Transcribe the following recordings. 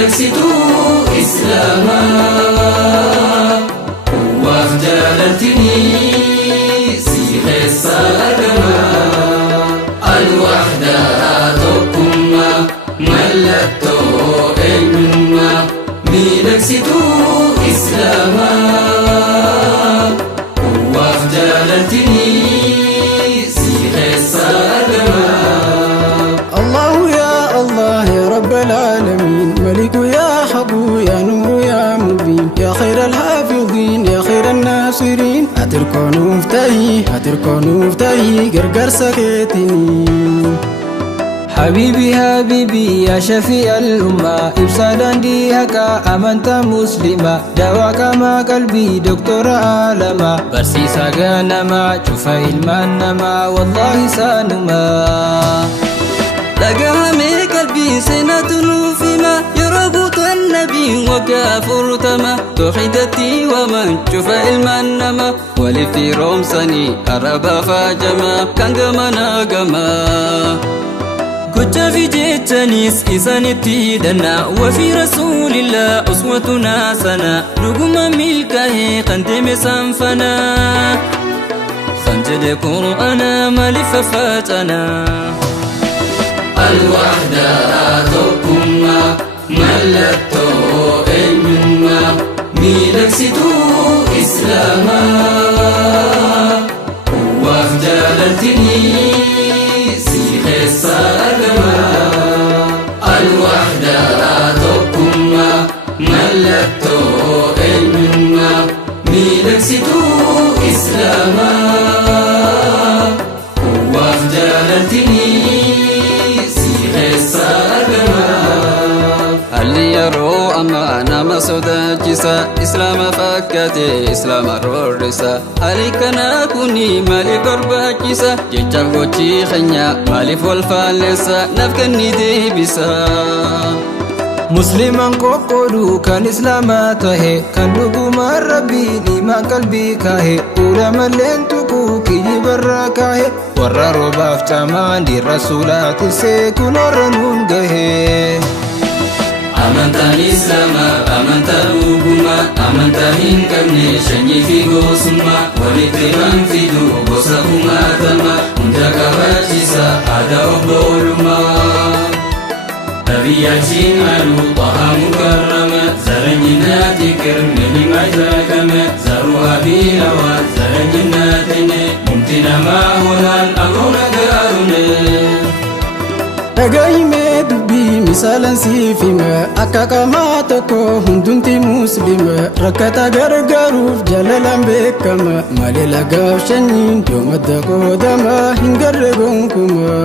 miidhagsituu islaamaa waaf jaalaltinii si keessa argamaa alwahdaa tokkummaa mallattoo eenyummaa miidhagsituu islaamaa waaf jaalaltinii si keessa argamaa الله يا الله يا رب العالمين ملك يا حق يا نور يا مبين يا خير الحافظين يا خير الناصرين هتركونوا افتهي غرغر سكتني حبيبي حبيبي يا شفيع الأمة إبسادا دي هكا أمنت مسلمة دواك ما قلبي دكتور عالمة برسيسا غنما شوفا المنما والله سانما لقامي قلبي سنة فيما يربط النبي وكافرتما توحيدتي ومن شوف المنما ولفي رومسني أربا فاجما كان قمنا قما كنت في جيتنيس إسانتي دنا وفي رسول الله أسوتنا سنا رقم ملكه قندم سنفنا خنجد قرآنا ملف فاتنا الوحدة tokkummaa mallattoo eenyummaa miidhagsituu islaamaa waaf jaalaltinii si keessa argamaa الوحدة tokkummaa mallattoo eenyummaa miidhagsituu islaamaa waaf jaalaltinii yeroo amma nama sodaachisa islaama fakkaate islaama roorrisa hali kana kuni maaliif barbaachisa jechaaf gochii keenya maaliif wal faallessa naaf kenni deebisa musliman qoqqoodu kan islaamaa tahe kan dhugumaan rabbiin imaan qalbii kaahe ulamalleen tuquu kiyyibarraa kaahe warra roobaaf caamaan dhiirra suulaatisee kun warra nuun gahee amantaan islaamaa amantaa dhugumaa amantaa hin qabne shanyii fi gosummaa walitti manfidu gosa kumaatama hunda kabachiisa aadaa obbolummaa nabiyyatiin aluu xaha mukarrama zaranyinaati kirmini majrakame zaruu abiilawa zaranyinaatine mumti namaa honaan agoona gaarune dhagahimee dubbii misaalan siif hima akka qamaa tokko hundumti muslima rakkata gargaaruuf jaalalaan beekama malee lagaaf shanyiin yoomadda qoodama hin garre gonkumaa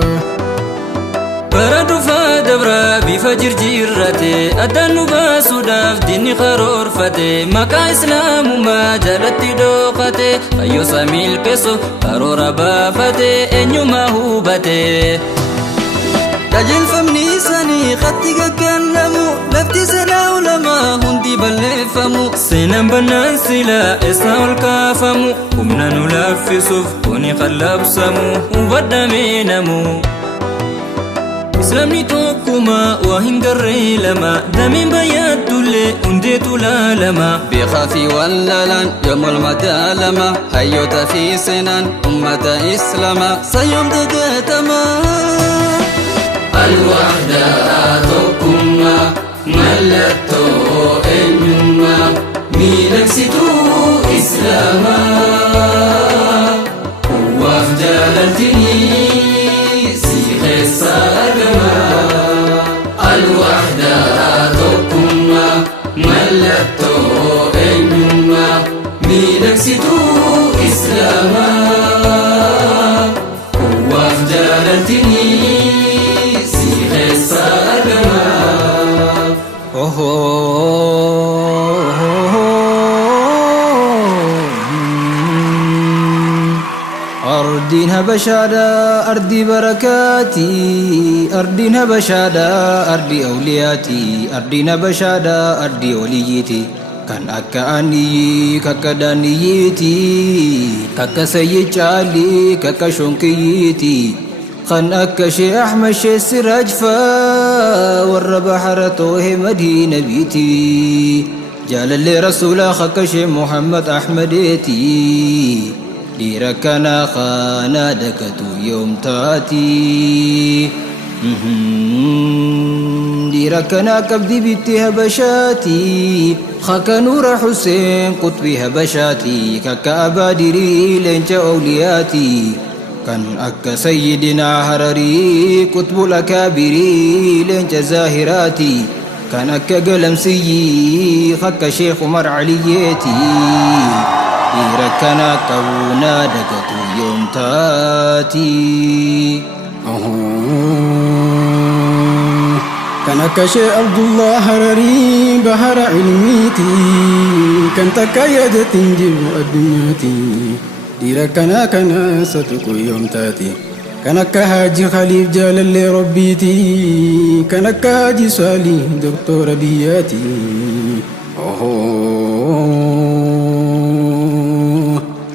bara dhufaa dabra bifa jirjiirrate addaan nu baasuudhaaf diinni karoorfate maqaa islaamummaa jalatti dhookate fayyoosa milkeessuuf karoora baafate eenyummaa hubate qajeelfamni isaanii khatti gaggaalamu lafti seenaa ulamaa hundi balleeffamu seenaan bannaan silaa eessaa ol kaafamu humna nu laaffisuuf kuni qallabsamu hubadhamee namu islaamni tokkumaa waa hin garree lama dameen bayyaatullee hundeetu laalama beekaa fi wallaalaan yoomul madaalama hayyoota fi seenaan ummata islaamaa sayyoom dagatamaa الوحدة tokkummaa mallattoo eenyummaa miidhagsituu islaamaa waaf jaalaltinii si keessa argamaa الوحدة tokkummaa mallattoo eenyummaa miidhagsituu islaamaa waaf jaalaltinii أرضنا بشادة أرضي بركاتي أرضنا بشادة أرضي أولياتي أرضنا بشادة أرضي وليتي kan akka ani kakkadaniyiti kakka sayyid cali kakka shonkiyiti kan akka shee ahmad shee siraj fa warra بحر توه مدينة بيتي جال رسول خكش محمد أحمدتي ليركنا خانا دكتو يوم تاتي ليركنا كبدي بيتي هبشاتي خاك نور حسين قطبي هبشاتي كاكا أبادري لنج أولياتي كان أكا سيدنا هرري كتب الأكابري لنج زاهراتي كان أكا قلمسي خاك شيخ عمر عليتي إيركنا كونا دقتو يوم تاتي كان أكا شيخ عبد الله هرري بحر علميتي كان تكايد تنجب الدنياتي إيركنا كان ستكو يوم تاتي كان أكا حاجي خليف جال اللي ربيتي كان أكا حاجي صالي دكتور بياتي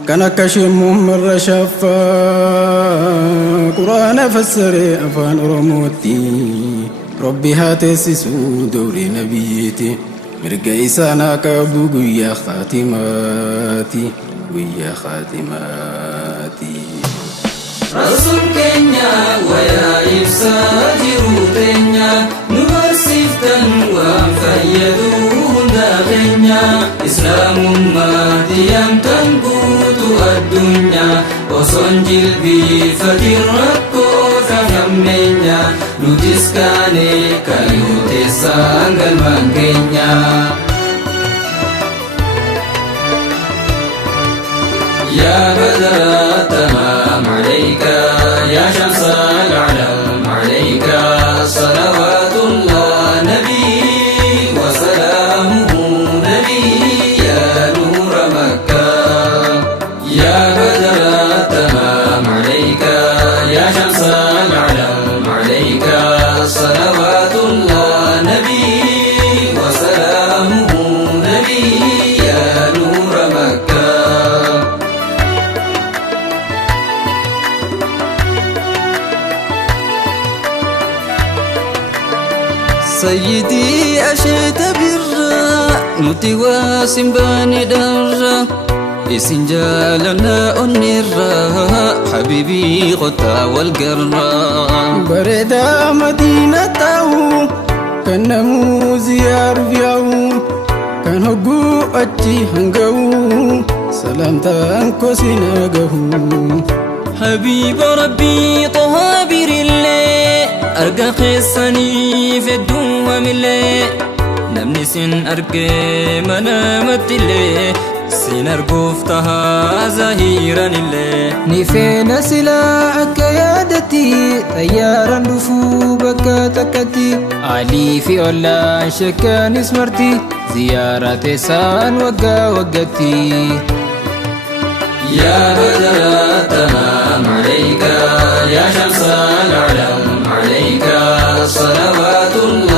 كان كشف محمد رشفا قرآن فسر أفان رموتي ربي هاتسسو دوري نبيتي مرقى إسانا كابو يا خاتماتي ويا خاتماتي رسول كينيا ويا إبسا جروتينيا نورسفتن وفيدون داخينيا إسلام ماتي يمتن قوت الدنيا وصنجل بفتر ركو فهمينيا نتسكاني كيوتسان قلبان كينيا يا بدر التمام عليك يا شمس العلم عليك صلوات الله نبي وسلامه نبي يا نور مكة يا بدر التمام عليك يا شمس العلم عليك صلوات الله نبي وسلامه نبي يا نور مكة سيدي أشيت برا نتي واسم باني درا إسن جالنا أنيرا حبيبي غطا والقرا بردا مدينة تاو كان نمو زيار بياو كان هقو أجي هنقو سلامتا كوسيناقه حبيب ربي طهابر اللي أرقى خيصني في الدوام اللي نمني سن أرقى منامت اللي سن أرقفتها زهيرا اللي نفينا سلاحك يادتي طيارا دفوبك تكتي علي في أولا شكان اسمرتي زيارة سان وقا وقتي يا بدر التمام عليك يا شمس العلم عليك صلوات الله